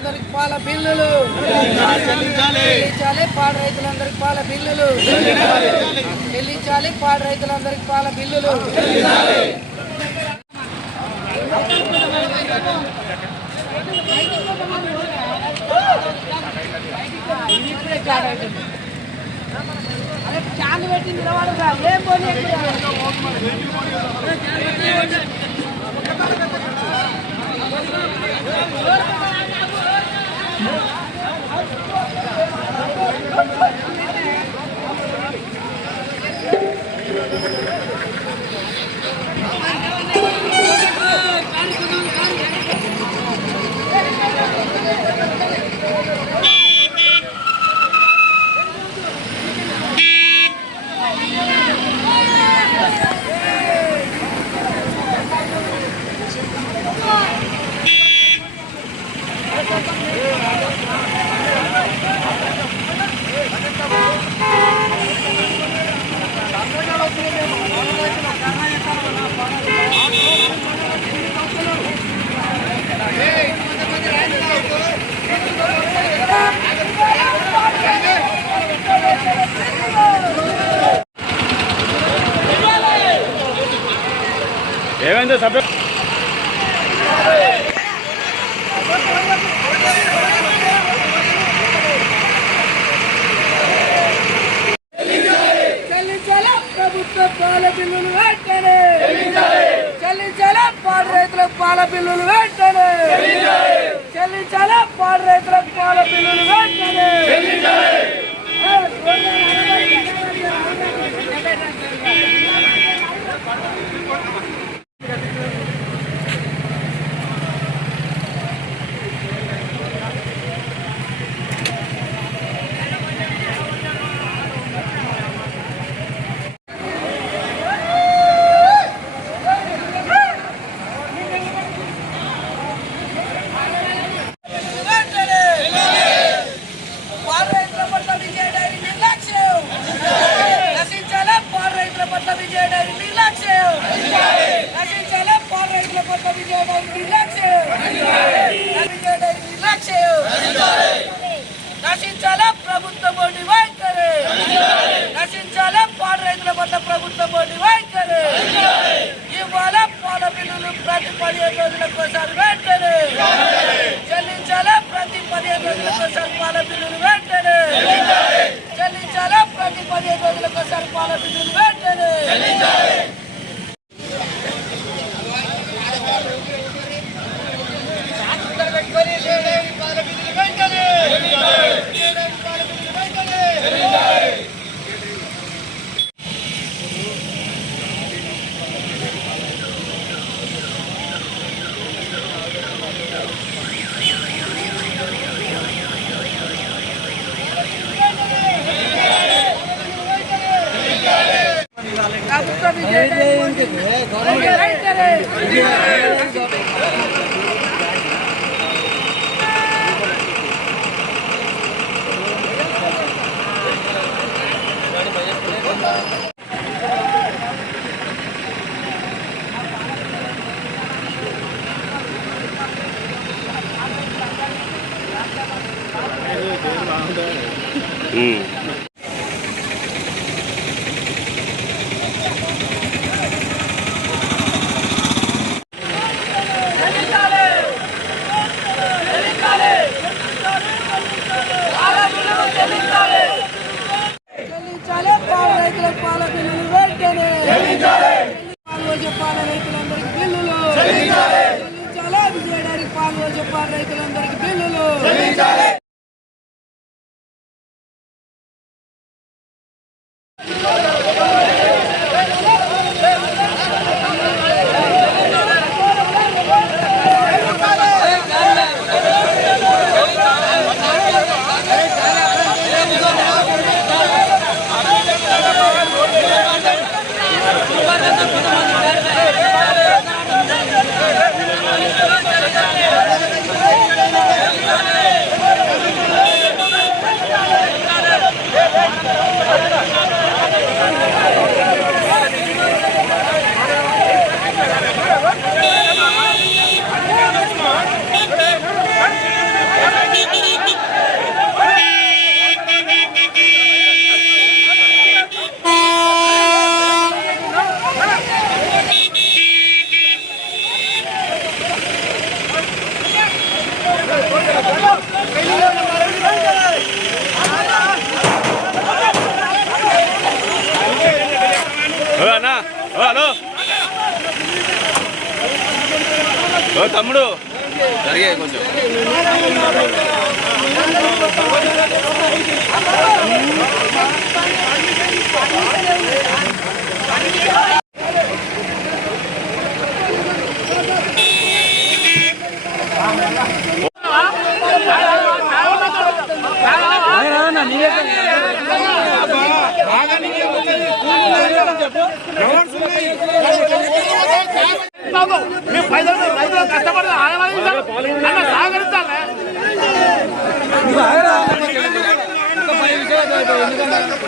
రైతులందరికి పాల బిల్లులు చెల్లించాలి పాడ రైతులందరికి పాల బిల్లులు చెల్లించాలి పాల రైతులందరికి పాల బిల్లులు. చాలు పెట్టి నిలవాడు ఏం పోనీ ఏమైందో సభ్య చెల్లించాలా ప్రభుత్వ పాల బిల్లులు వెంటనే. చెల్లించాలా? పాల రైతులకు పాల బిల్లులు వెంటనే. చెల్లించాలా? పాల రైతులకు పాల బిల్లులు వెంటనే పాల రైతుల పట్ల విజయ డైరీ నిర్లక్ష్యం నశించాలా పాల రైతుల పట్ల విజయ డైరీ నిర్లక్ష్యం నశించాలా పాల రైతుల పట్ల విజయ డైరీ నిర్లక్ష్యం విజయ డైరీ నిర్లక్ష్యం నశించాలా ప్రభుత్వ బోర్డు వైఖరి నశించాలా పాల రైతుల పట్ల ప్రభుత్వం వెంటనే ఇవాళ పాల బిల్లులు ప్రతి పదిహేను రోజులకు ఒకసారి వెంటనే చెల్లించాలా? ప్రతి పదిహేను రోజులకు ఒకసారి పాల బిల్లులు వెంటనే చెల్లించాలా? ప్రతి పదిహేను రోజులకు ఒకసారి పాల బిల్లులు వెంటనే డైరీ వెంటనే చెల్లించాలి పాల రైతులకు పాల బిల్లులు వెంటనే పాలు వచ్చే పాల రైతులందరికీ బిల్లులు చెల్లించాలి విజయ డైరీ పాలు వచ్చే పాల రైతులందరికీ బిల్లులు ఓ అన్నా హలో ఓ తమ్ముడు. జరిగే కొంచెం.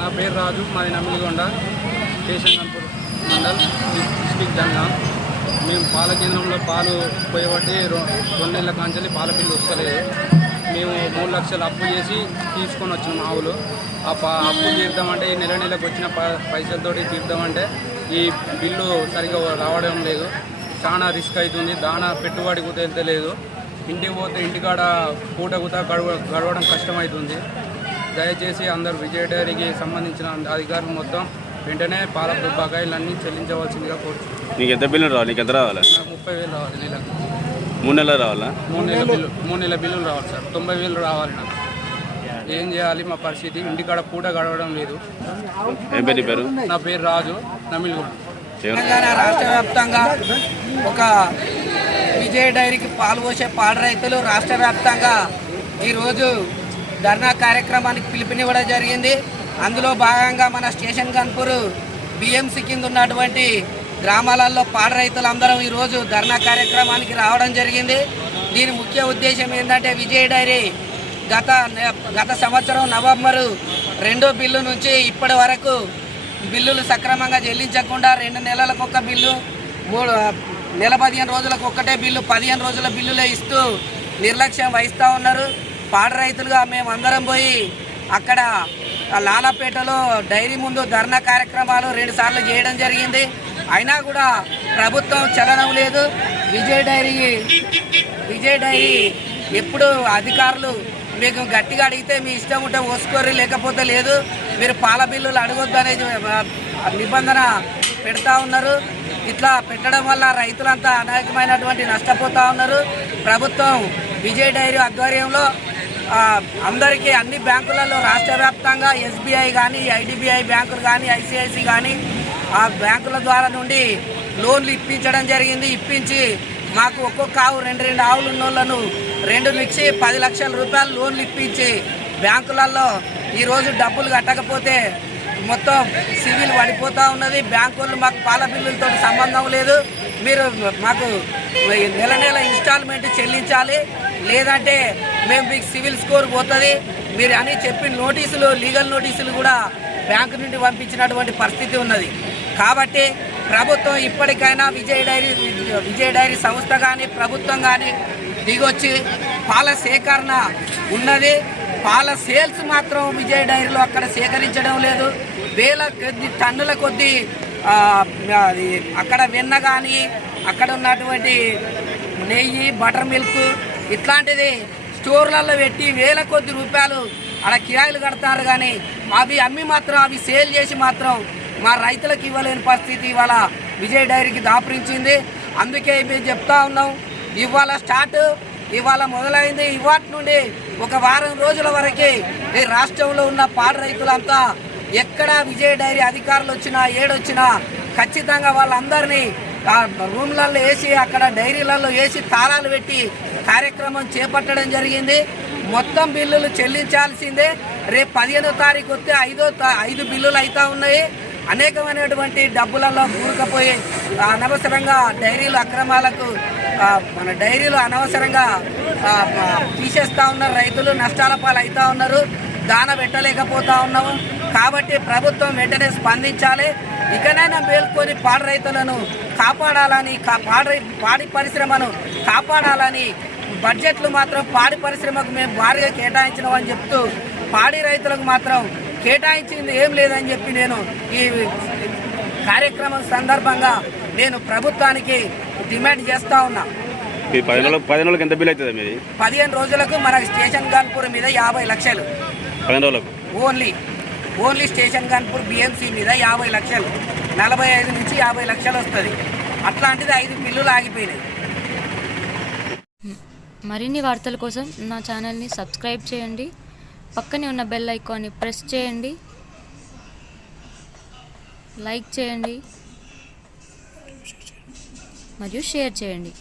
నా పేరు రాజు మాది నమ్మిలిగొండ కేశంగంపూర్ మండల్ డిస్టిక్ జంగాం మేము పాల కేంద్రంలో పాలు పోయబట్టి రెండేళ్ళ రెండు నెలల కాంచెల్లి పాల బిల్లు వస్తలేదు. మేము మూడు లక్షలు అప్పు చేసి తీసుకొని వచ్చినాం ఆవులు. ఆ పా అప్పు తీర్దామంటే ఈ నెల నెలకు వచ్చిన పైసలతోటి తీద్దామంటే ఈ బిల్లు సరిగ్గా రావడం లేదు. చాలా రిస్క్ అవుతుంది దానా పెట్టుబడి కూడా వెళ్తలేదు. ఇంటికి పోతే ఇంటికాడ పూట కూడా గడవ గడవడం కష్టమవుతుంది దయచేసి అందరూ విజయ డైరీకి సంబంధించిన అధికారులు మొత్తం వెంటనే పాల బకాయిలన్నీ చెల్లించవలసిందిగా కోరుతున్నాను నీకు ఎంత బిల్లు రావాలి? నీకు ఎంత రావాలి? ముప్పై వేలు రావాలి నెలకు. మూడు నెలలు రావాలా? మూడు నెలల బిల్లు మూడు నెలల బిల్లులు రావాలి సార్. తొంభై వేలు రావాలి నాకు. ఏం చేయాలి మా పరిస్థితి? ఇంటికాడ పూట గడవడం లేదు. ఏం పేరు నీ పేరు? రాజు నమిలిగూడ తెలంగాణ రాష్ట్ర వ్యాప్తంగా ఒక విజయ డైరీకి పాలు పోసే రైతులు రాష్ట్ర వ్యాప్తంగా ఈరోజు ధర్నా కార్యక్రమానికి పిలుపునివ్వడం జరిగింది. అందులో భాగంగా మన స్టేషన్ కన్పూరు బిఎంసి కింద ఉన్నటువంటి గ్రామాలలో పాడి రైతులందరం ఈరోజు ధర్నా కార్యక్రమానికి రావడం జరిగింది. దీని ముఖ్య ఉద్దేశం ఏంటంటే విజయ డైరీ గత గత సంవత్సరం నవంబరు రెండో బిల్లు నుంచి ఇప్పటి వరకు బిల్లులు సక్రమంగా చెల్లించకుండా రెండు నెలలకు ఒక బిల్లు మూడు నెల పదిహేను రోజులకు ఒక్కటే బిల్లు పదిహేను రోజుల బిల్లులే ఇస్తూ నిర్లక్ష్యం వహిస్తూ ఉన్నారు. పాడ రైతులుగా మేము అందరం పోయి అక్కడ లాలపేటలో లాలాపేటలో డైరీ ముందు ధర్నా కార్యక్రమాలు రెండు సార్లు చేయడం జరిగింది. అయినా కూడా ప్రభుత్వం చలనం లేదు. విజయ్ డైరీ విజయ్ డైరీ ఎప్పుడు అధికారులు మీకు గట్టిగా అడిగితే మీ ఇష్టం ఉంటే పోసుకోరు లేకపోతే లేదు. మీరు పాల బిల్లులు అడగొద్దు అనేది నిబంధన పెడతా ఉన్నారు. ఇట్లా పెట్టడం వల్ల రైతులంతా అనేకమైనటువంటి నష్టపోతూ ఉన్నారు. ప్రభుత్వం విజయ్ డైరీ ఆధ్వర్యంలో అందరికీ అన్ని బ్యాంకులలో రాష్ట్ర వ్యాప్తంగా ఎస్బీఐ కానీ ఐడిబిఐ బ్యాంకులు కానీ ఐసిఐసి కానీ ఆ బ్యాంకుల ద్వారా నుండి లోన్లు ఇప్పించడం జరిగింది. ఇప్పించి మాకు ఒక్కొక్క ఆవు రెండు రెండు ఆవులు ఉన్నోళ్ళను రెండు ఇచ్చి పది లక్షల రూపాయలు లోన్లు ఇప్పించి బ్యాంకులలో ఈరోజు డబ్బులు కట్టకపోతే మొత్తం సివిల్ పడిపోతూ ఉన్నది. బ్యాంకు వాళ్ళు మాకు పాల బిల్లులతో సంబంధం లేదు. మీరు మాకు నెల నెల ఇన్స్టాల్మెంట్ చెల్లించాలి. లేదంటే మేము మీకు సివిల్ స్కోర్ పోతుంది. మీరు అని చెప్పిన నోటీసులు లీగల్ నోటీసులు కూడా బ్యాంకు నుండి పంపించినటువంటి పరిస్థితి ఉన్నది. కాబట్టి ప్రభుత్వం ఇప్పటికైనా విజయ డైరీ విజయ డైరీ సంస్థ కానీ ప్రభుత్వం కానీ దిగొచ్చి పాల సేకరణ ఉన్నది. పాల సేల్స్ మాత్రం విజయ్ డైరీలో అక్కడ సేకరించడం లేదు. వేల కొద్ది టన్నుల కొద్ది అక్కడ వెన్న కానీ అక్కడ ఉన్నటువంటి నెయ్యి బటర్ మిల్క్ ఇట్లాంటిది స్టోర్లలో పెట్టి వేల కొద్ది రూపాయలు అక్కడ కిరాయిలు కడతారు కానీ అవి అమ్మి మాత్రం అవి సేల్ చేసి మాత్రం మా రైతులకు ఇవ్వలేని పరిస్థితి ఇవాళ విజయ్ డైరీకి దాపురించింది. అందుకే మేము చెప్తా ఉన్నాం ఇవాళ స్టార్ట్ ఇవాళ మొదలైంది. ఇవాటి నుండి ఒక వారం రోజుల వరకు ఈ రాష్ట్రంలో ఉన్న పాడి రైతులంతా ఎక్కడ విజయ్ డైరీ అధికారులు వచ్చినా ఏడొచ్చినా ఖచ్చితంగా వాళ్ళందరినీ ఆ రూమ్లలో వేసి అక్కడ డైరీలలో వేసి తాళాలు పెట్టి కార్యక్రమం చేపట్టడం జరిగింది. మొత్తం బిల్లులు చెల్లించాల్సిందే. రేపు పదిహేనో తారీఖు వస్తే ఐదో ఐదు బిల్లులు అవుతా ఉన్నాయి. అనేకమైనటువంటి డబ్బులలో కూరుకుపోయి అనవసరంగా డైరీలు అక్రమాలకు మన డైరీలు అనవసరంగా తీసేస్తూ తీసేస్తా ఉన్నారు. రైతులు నష్టాల పాలు ఉన్నారు. దాన పెట్టలేకపోతా ఉన్నాము. కాబట్టి ప్రభుత్వం వెంటనే స్పందించాలి. ఇకనైనా మేల్కొని పాడి రైతులను కాపాడాలని కా- పాడి పాడి పరిశ్రమను కాపాడాలని బడ్జెట్లు మాత్రం పాడి పరిశ్రమకు మేము భారీగా కేటాయించినాం అని చెప్తూ పాడి రైతులకు మాత్రం కేటాయించింది ఏం లేదని చెప్పి నేను ఈ కార్యక్రమం సందర్భంగా నేను ప్రభుత్వానికి డిమాండ్ చేస్తా ఉన్నా. ఎంత బిల్ అవుతుంది మీది? పదిహేను రోజులకు మన స్టేషన్ కాన్పూర్ మీద యాభై లక్షలు. పదిహేను రోజులకు? Only only station Kanpur BMC మీద యాభై లక్షలు. నలభై ఐదు నుంచి యాభై లక్షలు వస్తుంది. అట్లాంటిది ఐదు బిల్లులు ఆగిపోయినాయి. మరిన్ని వార్తల కోసం నా ఛానల్ని సబ్స్క్రైబ్ చేయండి. పక్కనే ఉన్న బెల్ ఐకాన్ని ప్రెస్ చేయండి. లైక్ చేయండి. మరియు షేర్ చేయండి.